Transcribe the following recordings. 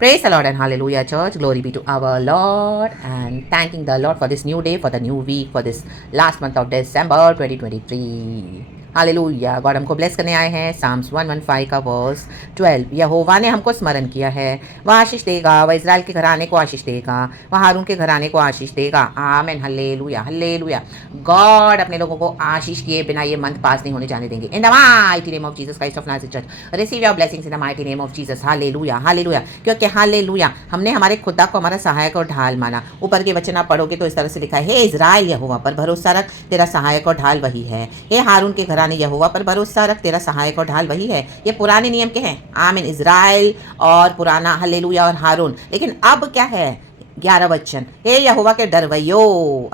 Praise the Lord and hallelujah, church. Glory be to our Lord and thanking the Lord for this new day, for the new week, for this last month of December 2023. Hallelujah. God हमको bless करने आए हैं। Sam's 115 का verse 12। यहोवा ने हमको स्मरण किया है, वह आशीष देगा, वह इज़राइल के घराने को आशीष देगा, वह हारून के घराने को आशीष देगा। आमेन। Hallelujah hallelujah. गॉड अपने लोगों को आशीष किए बिना ये मंथ पास नहीं होने जाने देंगे। इन the mighty name of Jesus Christ of Nazareth church, receive your blessings in the mighty name of Jesus. Hallelujah hallelujah. क्योंकि हालेलुया हमने हमारे खुदा को हमारा सहायक और ढाल माना। ऊपर के वचन आप पढ़ोगे तो इस तरह से लिखा है, हे इज़राइल यहोवा पर भरोसा रख, तेरा सहायक और ढाल वही है। हे हारून के घराने यहोवा पर भरोसा रख, तेरा सहायक और ढाल वही है। ये पुराने नियम के हैं। आमीन। इज़राइल और पुराना हालेलुया और हारून। लेकिन अब क्या है? 11 वचन, हे यहोवा के डरवैयो,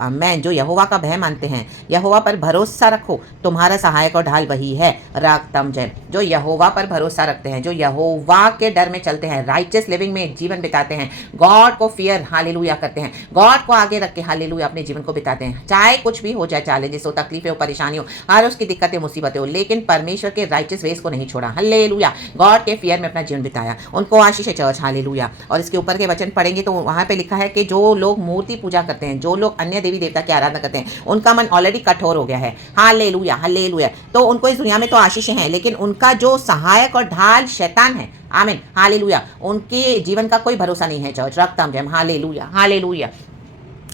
आमेन, जो यहोवा का भय मानते हैं, यहोवा पर भरोसा रखो, तुम्हारा सहायक और ढाल वही है। रागतम जय। जो यहोवा पर भरोसा रखते हैं, जो यहोवा के डर में चलते हैं, राइटियस लिविंग में जीवन बिताते हैं, गॉड को फियर हालेलुया करते हैं, गॉड को आगे रख के हालेलुया अपने जीवन को बिताते हैं, चाहे कुछ भी हो जाए, चैलेंजेस हो, तकलीफें हो, परेशानी हो, हर उसकी दिक्कतें मुसीबतें हो, लेकिन परमेश्वर के राइटियस वेज को नहीं छोड़ा। हालेलुया। गॉड के फियर में अपना जीवन बिताया, उनको आशीष है चर्च। हालेलुया। और इसके ऊपर के वचन पढ़ेंगे तो वहां पे लिखा है कि जो लोग मूर्ति पूजा करते हैं, जो लोग अन्य देवी देवता की आराधना करते हैं, उनका मन ऑलरेडी कठोर हो गया है। Hallelujah hallelujah. तो उनको इस दुनिया में तो आशीष हैं, लेकिन उनका जो सहायक और ढाल शैतान है, आमीन हालेलुया, उनके जीवन का कोई भरोसा नहीं है चर्च। रखतम जय। Hallelujah hallelujah.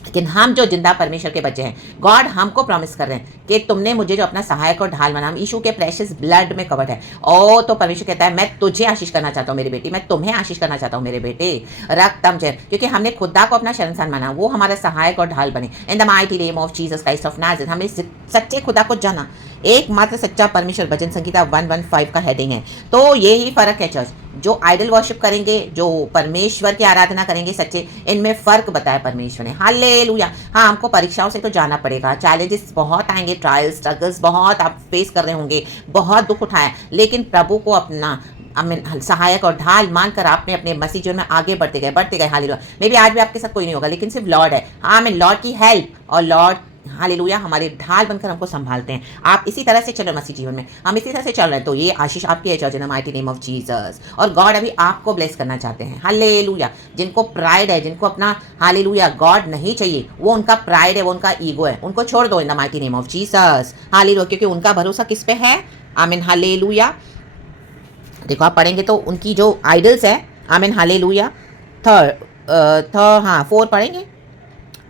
लेकिन हम जो जिंदा परमेश्वर के बच्चे हैं, गॉड हमको प्रॉमिस कर रहे हैं कि तुमने मुझे जो अपना सहायक और ढाल माना, हम यीशु के प्रेशियस ब्लड में कवर्ड है। ओ तो परमेश्वर कहता है, मैं तुझे आशीष करना चाहता हूँ मेरी बेटी, मैं तुम्हें आशीष करना चाहता हूँ मेरे बेटे। रक्तम जय। क्योंकि हमने खुदा को अपना शरणस्थान माना, वो हमारा सहायक और ढाल बने। इन the mighty name of Jesus Christ of Nazareth. हमने सच्चे खुदा को जाना, एकमात्र सच्चा परमेश्वर। भजन संगीता 115 का हेडिंग है। तो यही फर्क है चर्च। जो आइडल वर्शिप करेंगे, जो परमेश्वर की आराधना करेंगे सच्चे, इनमें फ़र्क बताया परमेश्वर ने। हालेलुया। हाँ, हमको परीक्षाओं से तो जाना पड़ेगा, चैलेंजेस बहुत आएंगे, ट्रायल्स स्ट्रगल्स बहुत आप फेस कर रहे होंगे, बहुत दुख उठाया, लेकिन प्रभु को अपना सहायक और ढाल मानकर आपने अपने मसीह जीवन में आगे बढ़ते गए। हालेलुया। मे बी आज भी आपके साथ कोई नहीं होगा, लेकिन सिर्फ लॉर्ड है। आमीन। लॉर्ड की हेल्प और लॉर्ड हालेलुया हमारे ढाल बनकर हमको संभालते हैं। आप इसी तरह से चलो मसीह जीवन में, हम इसी तरह से चल रहे हैं, तो ये आशीष आपकी है church in the mighty name of Jesus. और गॉड अभी आपको ब्लेस करना चाहते हैं। हालेलुया। जिनको प्राइड है, जिनको अपना हालेलुया गॉड नहीं चाहिए, वो उनका प्राइड है, वो उनका ईगो है, उनको छोड़ दो इन the mighty name of Jesus. Hallelujah. क्योंकि उनका भरोसा किस पे है? आमीन हालेलुया। देखो आप पढ़ेंगे तो उनकी जो आइडल्स है, आमीन हालेलुया, हाँ 4 पढ़ेंगे।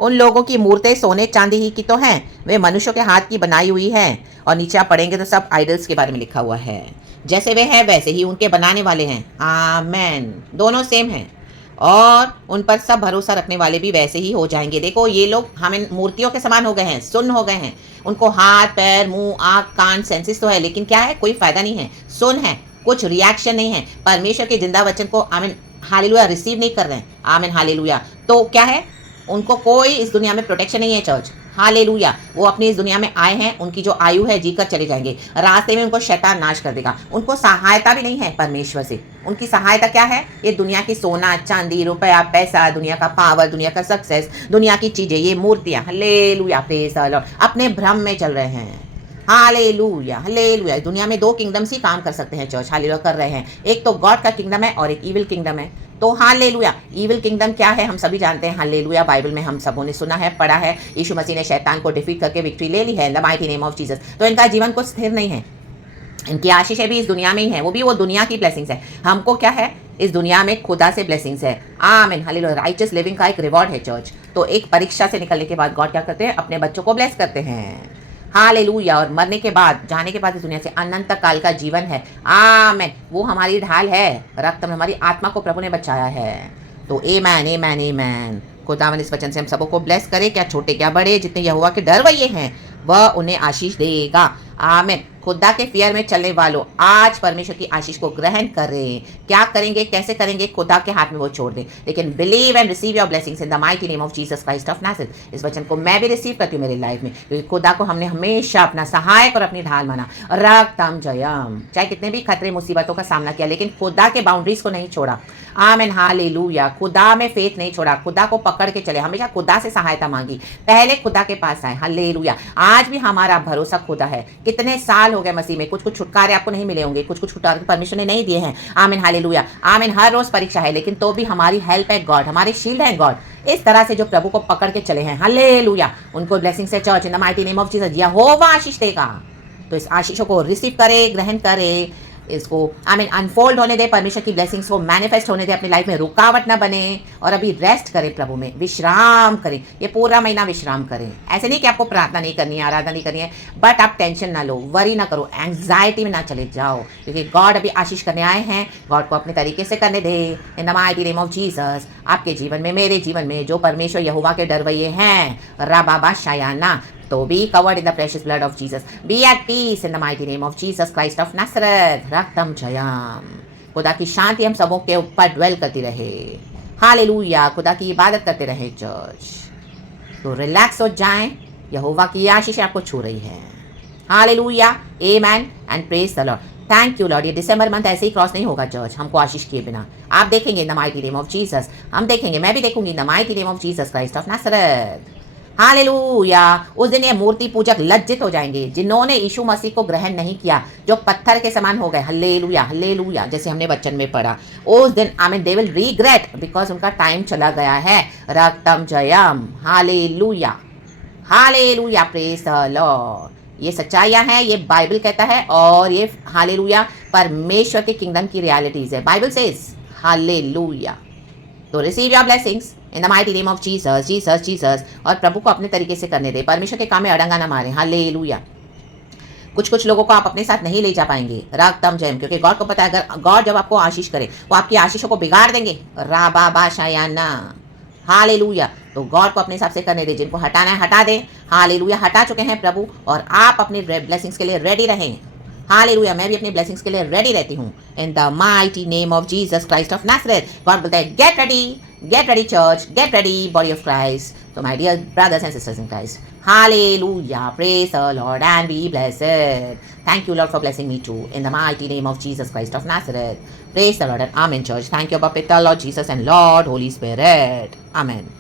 उन लोगों की मूर्तें सोने चांदी ही की तो हैं, वे मनुष्यों के हाथ की बनाई हुई हैं। और नीचे आप पढ़ेंगे तो सब आइडल्स के बारे में लिखा हुआ है। जैसे वे हैं वैसे ही उनके बनाने वाले हैं। आमेन। दोनों सेम हैं। और उन पर सब भरोसा रखने वाले भी वैसे ही हो जाएंगे। देखो ये लोग हमें मूर्तियों के समान हो गए हैं, सुन्न हो गए हैं। उनको हाथ पैर मुंह आँख कान सेंसेस तो है, लेकिन क्या है? कोई फायदा नहीं है, सुन्न है, कुछ रिएक्शन नहीं है, परमेश्वर के जिंदा वचन को आमीन हालेलुया रिसीव नहीं कर रहे हैं। आमीन हालेलुया। तो क्या है? उनको कोई इस दुनिया में प्रोटेक्शन नहीं है चर्च। हालेलुया। वो अपनी इस दुनिया में आए हैं, उनकी जो आयु है जीकर चले जाएंगे, रास्ते में उनको शैतान नाश कर देगा। उनको सहायता भी नहीं है परमेश्वर से। उनकी सहायता क्या है? ये दुनिया की सोना चांदी रुपया पैसा, दुनिया का पावर, दुनिया का सक्सेस, दुनिया की चीजें, ये मूर्तियां। हालेलुया। Praise the Lord. अपने भ्रम में चल रहे हैं। Hallelujah hallelujah. दुनिया में 2 किंगडम्स ही काम कर सकते हैं चर्च। हालेलुया कर रहे हैं। एक तो गॉड का किंगडम है और एक ईविल किंगडम है। तो हालेलुया। ईविल किंगडम क्या है? हम सभी जानते हैं। हालेलुया। बाइबल में हम सबों ने सुना है, पढ़ा है। यीशु मसीह ने शैतान को डिफीट करके विक्ट्री ले ली है इन the mighty name of Jesus. तो इनका जीवन कुछ स्थिर नहीं है, इनकी आशीषें भी इस दुनिया में ही है, वो भी वो दुनिया की ब्लेसिंग्स है। हमको क्या है? इस दुनिया में खुदा से ब्लेसिंग्स है। आमीन हालेलुया। राइटियस लिविंग का एक रिवॉर्ड है चर्च। तो एक परीक्षा से निकलने के बाद गॉड क्या करते हैं? अपने बच्चों को ब्लेस करते हैं। हालेलुया। और मरने के बाद, जाने के बाद इस दुनिया से अनंत काल का जीवन है। आमीन। वो हमारी ढाल है, रक्त में हमारी आत्मा को प्रभु ने बचाया है। तो आमेन आमेन आमेन। खुदावन इस वचन से हम सबों को ब्लेस करे, क्या छोटे क्या बड़े, जितने यहोवा के डर वही हैं, वह उन्हें आशीष देगा। आमीन। खुदा के फियर में चलने वालों, आज परमेश्वर की आशीष को ग्रहण करें। क्या करेंगे, कैसे करेंगे, खुदा के हाथ में वो छोड़ दें, लेकिन believe and receive your blessings in the mighty name of Jesus Christ of Nazareth. इस वचन को मैं भी रिसीव करती हूँ मेरी लाइफ में, क्योंकि खुदा को हमने हमेशा अपना सहायक और अपनी ढाल माना। रक्तम जयम। चाहे कितने भी खतरे मुसीबतों का सामना किया, लेकिन खुदा के बाउंड्रीज को नहीं छोड़ा। आमीन हालेलुया। खुदा में फेथ नहीं छोड़ा, खुदा को पकड़ के चले, हमेशा खुदा से सहायता मांगी, पहले खुदा के पास आए। हालेलुया। आज भी हमारा भरोसा खुदा है कि कितने साल हो गए मसीह में, कुछ कुछ छुटकारे आपको नहीं मिले होंगे, कुछ कुछ छुटकारे परमेश्वर ने नहीं दिए हैं। आमीन, हालेलुया, आमीन। हर रोज परीक्षा है, लेकिन तो भी हमारी हेल्प है गॉड, हमारी शील्ड है गॉड। इस तरह से जो प्रभु को पकड़ के चले हैं, हालेलुया, उनको ब्लेसिंग से church in the mighty name of Jesus यहोवा आशीष देगा। तो इस आशीषों को रिसीव करे, ग्रहण करे, इसको आमीन अनफोल्ड होने दे, परमेश्वर की ब्लेसिंग्स को मैनिफेस्ट होने दे, अपनी लाइफ में रुकावट ना बने, और अभी रेस्ट करें प्रभु में, विश्राम करें, ये पूरा महीना विश्राम करें। ऐसे नहीं कि आपको प्रार्थना नहीं करनी है, आराधना नहीं करनी है, बट आप टेंशन ना लो, वरी ना करो, एंग्जाइटी में ना चले जाओ, क्योंकि गॉड अभी आशीष करने आए हैं। गॉड को अपने तरीके से करने दे in the mighty name of Jesus. आपके जीवन में, मेरे जीवन में जो परमेश्वर यहोवा के डरवैये हैं, राबाबा शायाना, तो be covered in the precious blood of Jesus. Be at peace in the mighty name of Jesus Christ of Nazareth. रक्तम Jayam. खुदा की शांति हम सबों के ऊपर ड्वेल करती रहे। हालेलुया, खुदा की इबादत करते रहे चर्च। तो रिलैक्स हो जाएं, यहोवा की आशीष आपको छू रही है। Hallelujah, amen and praise the Lord. Thank you Lord. ये दिसंबर मंथ ऐसे ही क्रॉस नहीं होगा चर्च, हमको आशीष किए बिना। आप देखेंगे इन the mighty name of Jesus, हम देखेंगे, मैं भी देखूंगी इन the mighty name of Jesus Christ of Nazareth. Hallelujah. उस दिन ये मूर्ति पूजक लज्जित हो जाएंगे जिन्होंने यीशु मसीह को ग्रहण नहीं किया, जो पत्थर के समान हो गए। हल्लेलुया, हल्लेलुया, जैसे हमने वचन में पढ़ा। उस दिन आमीन दे विल रिग्रेट, बिकॉज उनका टाइम चला गया है। रक्तम जयम। Hallelujah, hallelujah, praise the Lord. ये सच्चाइयाँ हैं, ये बाइबल कहता है, और ये हालेलुया परमेश्वर के किंगडम की रियलिटीज है। Bible says hallelujah. तो receive your blessings in the mighty name of Jesus, Jesus, Jesus. और प्रभु को अपने तरीके से करने दे, परमेश्वर के काम में अड़ंगा ना मारे। हालेलुया। कुछ कुछ लोगों को आप अपने साथ नहीं ले जा पाएंगे, रागतम जयम, क्योंकि गॉड को पता है अगर गॉड जब आपको आशीष करे वो आपकी आशीषों को बिगाड़ देंगे। राबाबा शायाना। हालेलुया। तो गॉड को अपने हिसाब से करने दे, जिनको हटाना है हटा दे। हालेलुया, हटा चुके हैं प्रभु, और आप अपनी ब्लेसिंग्स के लिए रेडी रहें। हालेलुया, मैं भी अपनी ब्लेसिंग्स के लिए रेडी रहती हूँ in the mighty name of Jesus Christ of Nazareth. God बोलता है get ready church, get ready body of Christ. So my dear brothers and sisters in Christ, hallelujah, praise the Lord and be blessed. Thank you Lord for blessing me too in the mighty name of Jesus Christ of Nazareth. Praise the Lord and amen church. Thank you Abba Pitta, Lord Jesus and Lord Holy Spirit. Amen.